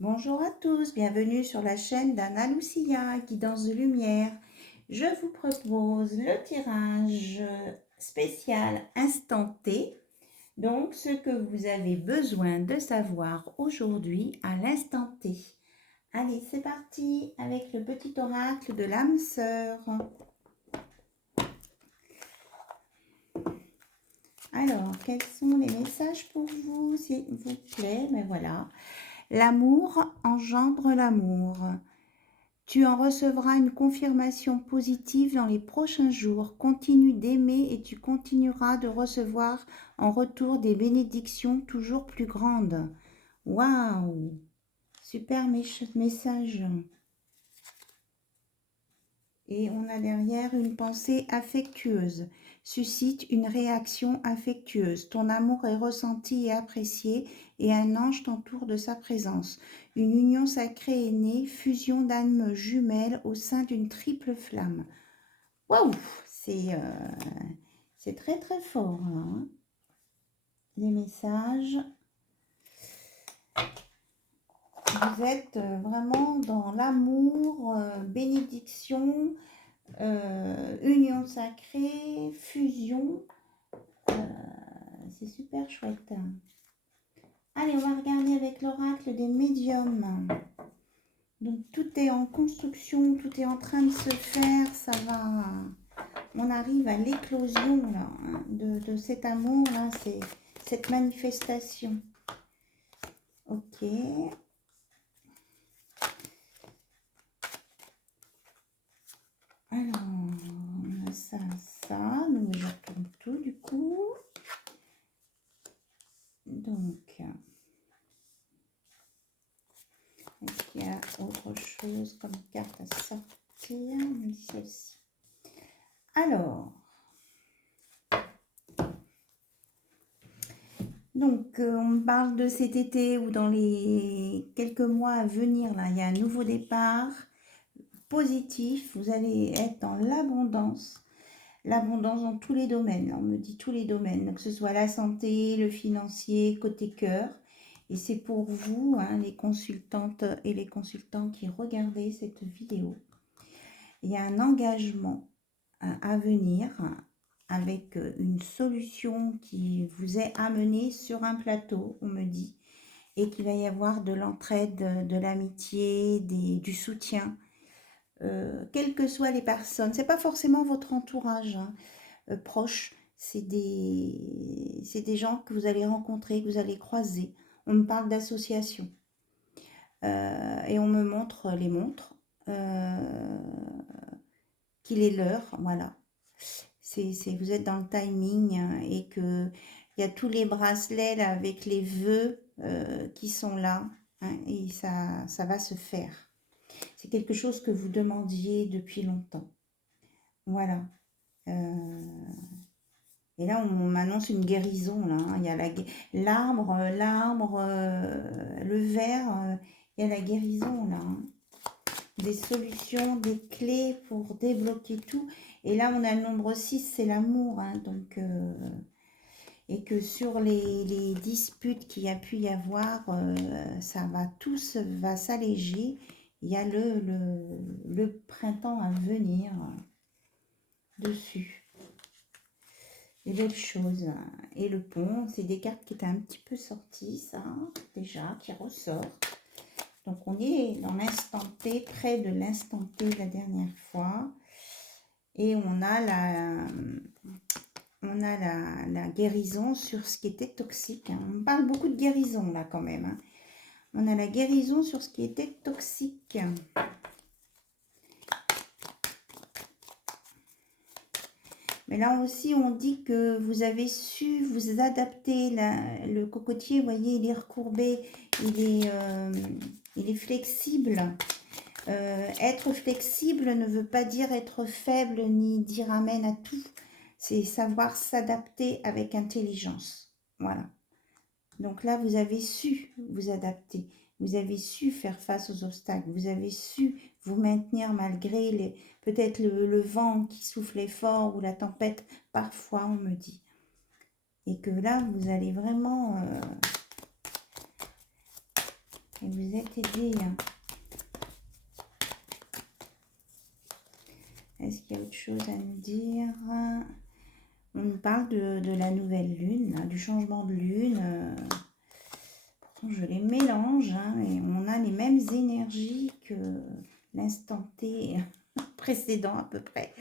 Bonjour à tous, bienvenue sur la chaîne d'Anna Lucia, Guidance de Lumière. Je vous propose le tirage spécial instant T, donc ce que vous avez besoin de savoir aujourd'hui à l'instant T. Allez, c'est parti avec le petit oracle de l'âme sœur. Alors, quels sont les messages pour vous, s'il vous plaît? Ben voilà. L'amour engendre l'amour. Tu en recevras une confirmation positive dans les prochains jours. Continue d'aimer et tu continueras de recevoir en retour des bénédictions toujours plus grandes. Waouh! Super message. Et on a derrière une pensée affectueuse. Suscite une réaction affectueuse. Ton amour est ressenti et apprécié et un ange t'entoure de sa présence. Une union sacrée est née, fusion d'âmes jumelles au sein d'une triple flamme. Waouh! C'est très très fort là, hein. Les messages. Vous êtes vraiment dans l'amour, bénédiction, union sacrée, fusion, c'est super chouette. Allez, on va regarder avec l'oracle des médiums. Donc tout est en construction, tout est en train de se faire, ça va. On arrive à l'éclosion là, hein, de cet amour là, c'est cette manifestation. Ok. Alors, on a ça, donc je retourne tout du coup. Donc, est-ce qu'il y a autre chose comme carte à sortir? On dit celle-ci. Alors, donc on me parle de cet été ou dans les quelques mois à venir, là, il y a un nouveau départ positif. Vous allez être dans l'abondance dans tous les domaines. On me dit tous les domaines, que ce soit la santé, le financier, côté cœur. Et c'est pour vous, hein, les consultantes et les consultants qui regardez cette vidéo. Il y a un engagement à venir avec une solution qui vous est amenée sur un plateau, on me dit, et qu'il va y avoir de l'entraide, de l'amitié, du soutien, quelles que soient les personnes. C'est pas forcément votre entourage, hein, proche, c'est des gens que vous allez rencontrer, que vous allez croiser. On me parle d'associations et on me montre les montres qu'il est l'heure, voilà. Vous êtes dans le timing, hein, et que il y a tous les bracelets là, avec les vœux qui sont là, hein, et ça va se faire. C'est quelque chose que vous demandiez depuis longtemps. Voilà. Et là, on m'annonce une guérison. Là, hein. Il y a l'arbre, le verre, il y a la guérison là, hein. Des solutions, des clés pour débloquer tout. Et là, on a le nombre 6, c'est l'amour, hein, donc, et que sur les disputes qu'il y a pu y avoir, tout va s'alléger. Il y a le printemps à venir dessus. Les belles choses. Et le pont, c'est des cartes qui étaient un petit peu sorties, ça, déjà, qui ressortent. Donc, on est dans l'instant T, près de l'instant T la dernière fois. Et on a la guérison sur ce qui était toxique, hein. On parle beaucoup de guérison, là, quand même, hein. On a la guérison sur ce qui était toxique. Mais là aussi, on dit que vous avez su vous adapter. Le cocotier, vous voyez, il est recourbé, il est flexible. Être flexible ne veut pas dire être faible ni dire amen à tout. C'est savoir s'adapter avec intelligence. Voilà. Donc là, vous avez su vous adapter. Vous avez su faire face aux obstacles. Vous avez su vous maintenir malgré peut-être le vent qui soufflait fort ou la tempête. Parfois, on me dit. Et que là, vous allez vraiment et vous êtes aidé. Est-ce qu'il y a autre chose à nous dire? On nous parle de la nouvelle lune, là, du changement de lune. Pourtant, je les mélange, hein, et on a les mêmes énergies que l'instant T précédent à peu près.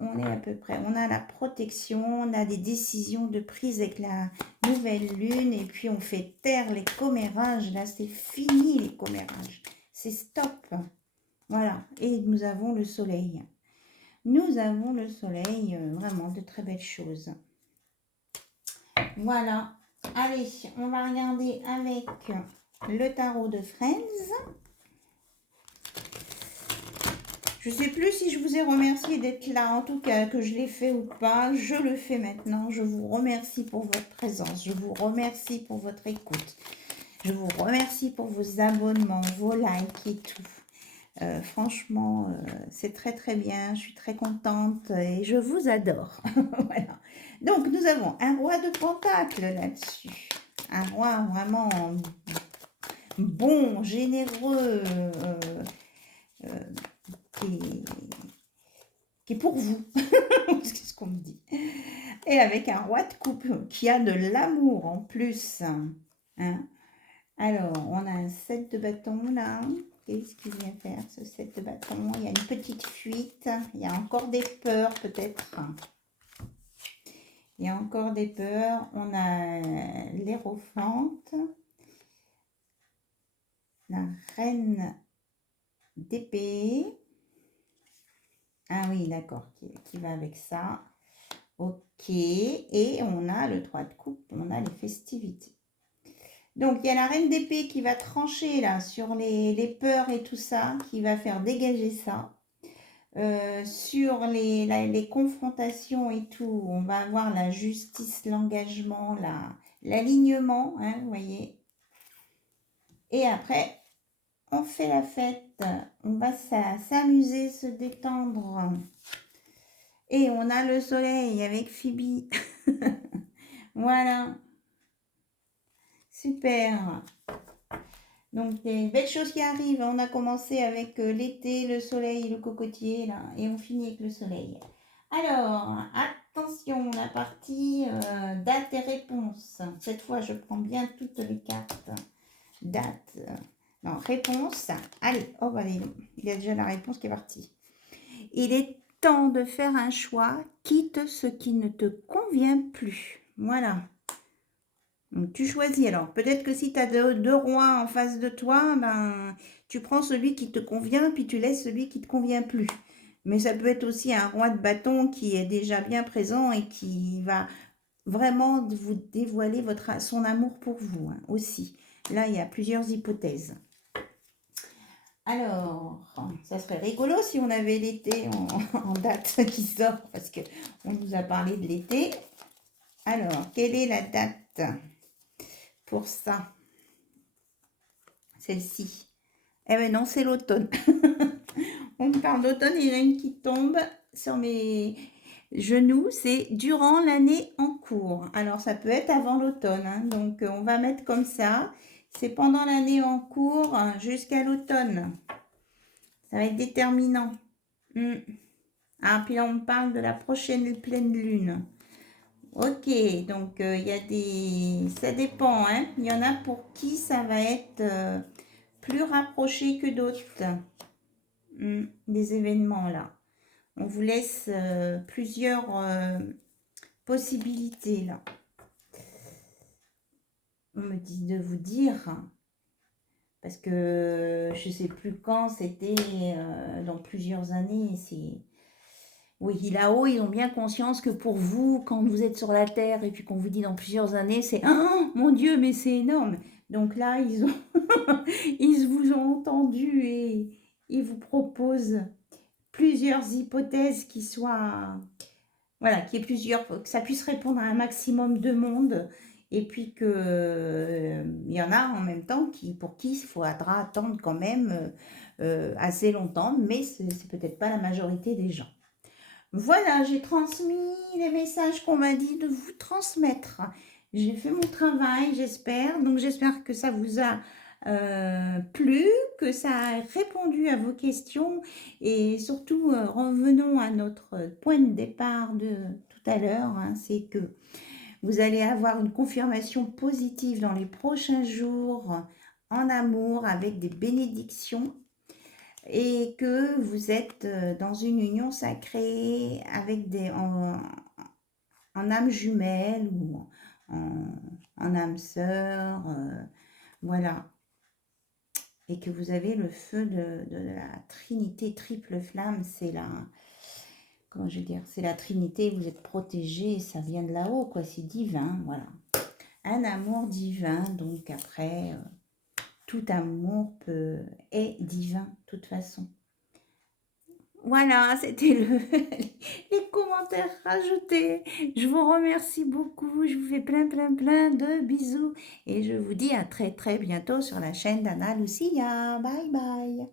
On est à peu près, on a la protection, on a des décisions de prise avec la nouvelle lune, et puis on fait taire les commérages. Là, c'est fini les commérages, c'est stop. Voilà, et nous avons le soleil. Nous avons le soleil, vraiment de très belles choses. Voilà, allez, on va regarder avec le tarot de Friends. Je ne sais plus si je vous ai remercié d'être là, en tout cas, que je l'ai fait ou pas. Je le fais maintenant. Je vous remercie pour votre présence. Je vous remercie pour votre écoute. Je vous remercie pour vos abonnements, vos likes et tout. Franchement, c'est très très bien. Je suis très contente et je vous adore. Voilà. Donc, nous avons un roi de pentacles là-dessus. Un roi vraiment bon, généreux, qui est pour vous, c'est ce qu'on me dit. Et avec un roi de coupe qui a de l'amour en plus. Hein. Alors, on a un 7 de bâton là. Qu'est-ce qu'il vient faire ce 7 de bâton? Il y a une petite fuite. Il y a encore des peurs peut-être. Il y a encore des peurs. On a l'Hérophante. La reine d'épée. Ah oui, d'accord, qui va avec ça. Ok, et on a le 3 de coupe, on a les festivités. Donc, il y a la reine d'épée qui va trancher là sur les peurs et tout ça, qui va faire dégager ça. Sur les confrontations et tout, on va avoir la justice, l'engagement, l'alignement, hein, vous voyez. Et après, on fait la fête, on va s'amuser, se détendre. Et on a le soleil avec Phoebe. Voilà. Super. Donc, des belles choses qui arrivent. On a commencé avec l'été, le soleil, le cocotier, là. Et on finit avec le soleil. Alors, attention, la partie date et réponse. Cette fois, je prends bien toutes les cartes. Date. Non, réponse. Allez, oh, allez. Il y a déjà la réponse qui est partie. Il est temps de faire un choix, quitte ce qui ne te convient plus. Voilà. Donc, tu choisis. Alors, peut-être que si tu as deux rois en face de toi, ben, tu prends celui qui te convient, puis tu laisses celui qui ne te convient plus. Mais ça peut être aussi un roi de bâton qui est déjà bien présent et qui va vraiment vous dévoiler son amour pour vous, hein, aussi. Là, il y a plusieurs hypothèses. Alors, ça serait rigolo si on avait l'été en date qui sort, parce qu'on nous a parlé de l'été. Alors, quelle est la date pour ça? Celle-ci. Eh bien non, c'est l'automne. On parle d'automne, il y en a une qui tombe sur mes genoux. C'est durant l'année en cours. Alors, ça peut être avant l'automne. Hein, donc, on va mettre comme ça. C'est pendant l'année en cours jusqu'à l'automne. Ça va être déterminant. Ah, puis là, on parle de la prochaine pleine lune. Ok, donc il y a des... Ça dépend, hein. Il y en a pour qui ça va être plus rapproché que d'autres. Des événements, là. On vous laisse plusieurs possibilités, là. On me dit de vous dire... Parce que je ne sais plus quand, c'était dans plusieurs années. Oui, là-haut, ils ont bien conscience que pour vous, quand vous êtes sur la Terre et puis qu'on vous dit dans plusieurs années, c'est oh, mon Dieu, mais c'est énorme. Donc là, ils vous ont entendu et ils vous proposent plusieurs hypothèses qui soient... Voilà, qu'il y ait plusieurs... que ça puisse répondre à un maximum de monde. Et puis que il y en a en même temps pour qui il faudra attendre quand même assez longtemps, mais c'est peut-être pas la majorité des gens. Voilà, j'ai transmis les messages qu'on m'a dit de vous transmettre. J'ai fait mon travail, j'espère. Donc j'espère que ça vous a plu, que ça a répondu à vos questions et surtout revenons à notre point de départ de tout à l'heure, hein, c'est que vous allez avoir une confirmation positive dans les prochains jours en amour avec des bénédictions et que vous êtes dans une union sacrée avec en âme jumelle ou en âme sœur, voilà. Et que vous avez le feu de la Trinité, triple flamme, c'est la, comment je veux dire, c'est la Trinité, vous êtes protégés, ça vient de là-haut, quoi, c'est divin, voilà. Un amour divin, donc après, tout amour est divin, de toute façon. Voilà, c'était les commentaires rajoutés. Je vous remercie beaucoup. Je vous fais plein de bisous. Et je vous dis à très bientôt sur la chaîne d'Anna Lucia. Bye bye.